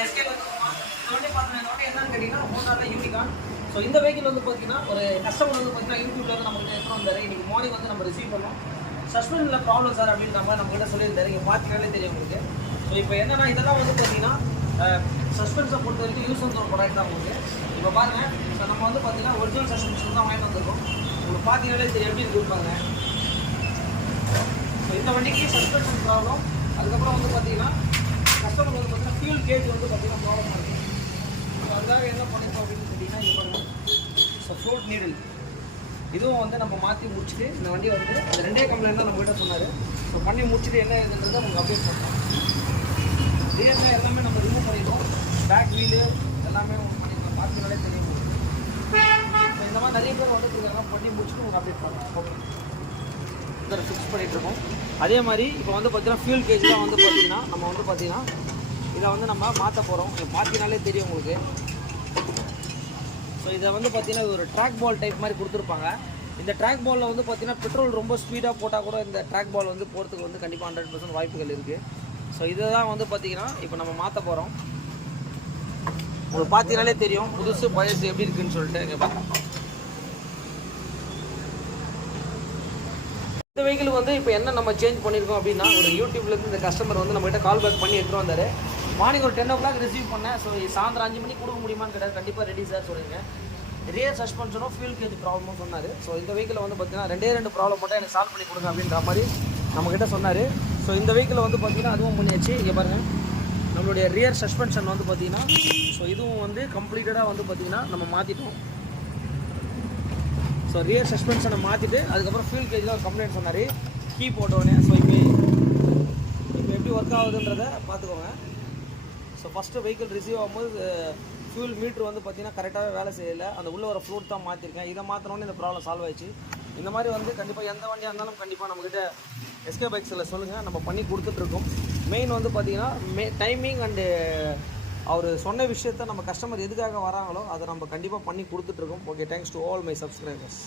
SK இந்த வண்டி பார்த்தீங்கன்னா என்னன்னு கேட்டிங்கன்னா ஹோண்டாவில் யூனிகான். ஸோ இந்த வெஹிக்கிள் வந்து பார்த்தீங்கன்னா ஒரு கஸ்டமர் வந்து பார்த்தீங்கன்னா யூடியூப்ல வந்து நம்மகிட்ட எடுத்து வந்தார். இன்னைக்கு மார்னிங் வந்து நம்ம ரிசீவ் பண்ணோம். சஸ்பென்ஷனில் ப்ராப்ளம் சார் அப்படின்ற மாதிரி நம்மகிட்ட சொல்லியிருந்தாரு. இங்கே பார்த்தீங்கன்னாலே தெரியும் உங்களுக்கு. ஸோ இப்போ என்னன்னா இதெல்லாம் வந்து பார்த்தீங்கன்னா சஸ்பென்ஸை பொறுத்த வரைக்கும் யூஸ் வந்து ஒரு ப்ராடக்ட் தான் உங்களுக்கு. இப்போ பாருங்கள், ஸோ நம்ம வந்து பார்த்தீங்கன்னா ஒரிஜினல் சஸ்பென்ஷன் தான் வாங்கிட்டு வந்திருக்கோம். உங்களுக்கு பார்த்தீங்கன்னாலே தெரியும் எப்படி இருப்பாங்க. ஸோ இந்த வண்டிக்கு சஸ்பென்ஷன் ப்ராப்ளம், அதுக்கப்புறம் வந்து பார்த்தீங்கன்னா கஸ்டமர் வந்து பார்த்தீங்கன்னா ஃபியூல் கேஜ் வந்து பார்த்தீங்கன்னா ப்ராப்ளம் இருக்குது. ஸோ அதுக்காக என்ன பண்ணியிருக்கோம் அப்படின்னு கேட்டிங்கன்னா இங்கே பாருங்கள். ஸோ ஃப்ளோட் நீடில் இதுவும் வந்து நம்ம மாற்றி முடிச்சுட்டு இந்த வண்டி வந்து அந்த ரெண்டே கம்ப்ளைண்ட் தான் நம்மகிட்ட சொன்னார். ஸோ பண்ணி முடிச்சுட்டு என்ன இதுன்றதை உங்களுக்கு அப்டேட் பண்ணுறோம். ரியரில் எல்லாமே நம்ம ரிமூவ் பண்ணிடுவோம். பேக் வீலு எல்லாமே பண்ணிக்கலாம். பார்த்தீங்கன்னாலே தெரியும். ஸோ இந்த மாதிரி நிறைய பேர் வந்துட்டு இருக்காங்க. பண்ணி முடிச்சுட்டு உங்களுக்கு அப்டேட் பண்ணுறோம். ஓகே, இதை ஃபிக்ஸ் பண்ணிகிட்ருக்கோம். அதே மாதிரி இப்போ வந்து பார்த்தீங்கன்னா ஃபியூல் கேஜ்லாம் வந்து பார்த்தீங்கன்னா நம்ம வந்து பார்த்தீங்கன்னா இதை வந்து நம்ம மாற்ற போகிறோம். இதை பார்த்தீங்கனாலே தெரியும் உங்களுக்கு. ஸோ இதை வந்து பார்த்தீங்கன்னா ஒரு ட்ராக் பால் டைப் மாதிரி கொடுத்துருப்பாங்க. இந்த ட்ராக் பாலில் வந்து பார்த்தீங்கன்னா பெட்ரோல் ரொம்ப ஸ்பீடாக போட்டால் கூட இந்த ட்ராக் பால் வந்து போகிறதுக்கு வந்து கண்டிப்பாக 100% வாய்ப்புகள் இருக்குது. ஸோ இதை தான் வந்து பார்த்தீங்கன்னா இப்போ நம்ம மாற்ற போகிறோம். உங்களுக்கு பார்த்தீங்கனாலே தெரியும் புதுசு பழசு எப்படி இருக்குன்னு சொல்லிட்டு. இங்கே பார்க்கலாம், இந்த வெஹிக்கிள் வந்து இப்போ என்ன நம்ம சேஞ்ச் பண்ணியிருக்கோம் அப்படின்னா ஒரு யூடியூப்லேருந்து இந்த கஸ்டமர் வந்து நம்மகிட்ட கால் பேக் பண்ணி எடுத்துகிட்டு வந்தார். மார்னிங் ஒரு 10 o'clock ரிசீவ் பண்ணேன். ஸோ சாயந்தரம் 5 மணிக்கு கொடுக்க முடியுமான்னு கிடையாது. கண்டிப்பாக ரெடி சார் சொல்லுங்க. ரியர் சஸ்பென்ஷனும் ஃபியூல் கேஜ் ப்ராப்ளமும் சொன்னார். ஸோ இந்த வெஹிக்கிள் வந்து பார்த்தீங்கன்னா 2 ப்ராப்ளம் மட்டும் எனக்கு சால்வ் பண்ணி கொடுங்க அப்படின்ற மாதிரி நம்மக்கிட்ட சொன்னார். ஸோ இந்த வெஹிக்கிள் வந்து பார்த்தீங்கன்னா அதுவும் பண்ணியாச்சு. இங்கே பாருங்கள், நம்மளுடைய ரியர் சஸ்பென்ஷன் வந்து பார்த்தீங்கன்னா ஸோ இதுவும் வந்து கம்ப்ளீட்டடாக வந்து பார்த்தீங்கன்னா நம்ம மாற்றிட்டோம். ஸோ ரியர் சஸ்பென்ஷனை மாற்றிட்டு அதுக்கப்புறம் ஃபியூல் கேஜில் ஒரு கம்ப்ளைண்ட் சொன்னார். கீ போட்டோடனே ஸோ இப்போ எப்படி ஒர்க் ஆகுதுன்றதை பார்த்துக்கோங்க. ஸோ ஃபஸ்ட்டு வெஹிக்கிள் ரிசீவ் ஆகும்போது ஃபியூல் மீட்ரு வந்து பார்த்தீங்கன்னா கரெக்டாகவே வேலை செய்யலை. அந்த உள்ளே வர ஃப்ளோட் தான் மாற்றிருக்கேன். இதை மாற்றினோடனே இந்த ப்ராப்ளம் சால்வ் ஆயிடுச்சு. இந்த மாதிரி வந்து கண்டிப்பாக எந்த வண்டியாக இருந்தாலும் கண்டிப்பாக நம்மக்கிட்ட எஸ்கே பைக்ஸில் சொல்லுங்கள், நம்ம பண்ணி கொடுத்துட்ருக்கோம். மெயின் வந்து பார்த்தீங்கன்னா டைமிங் அண்டு அவர் சொன்ன விஷயத்த நம்ம கஸ்டமர் எதுக்காக வராங்களோ அதை நம்ம கண்டிப்பாக பண்ணி கொடுத்துட்ருக்கோம். Okay, thanks to all my subscribers.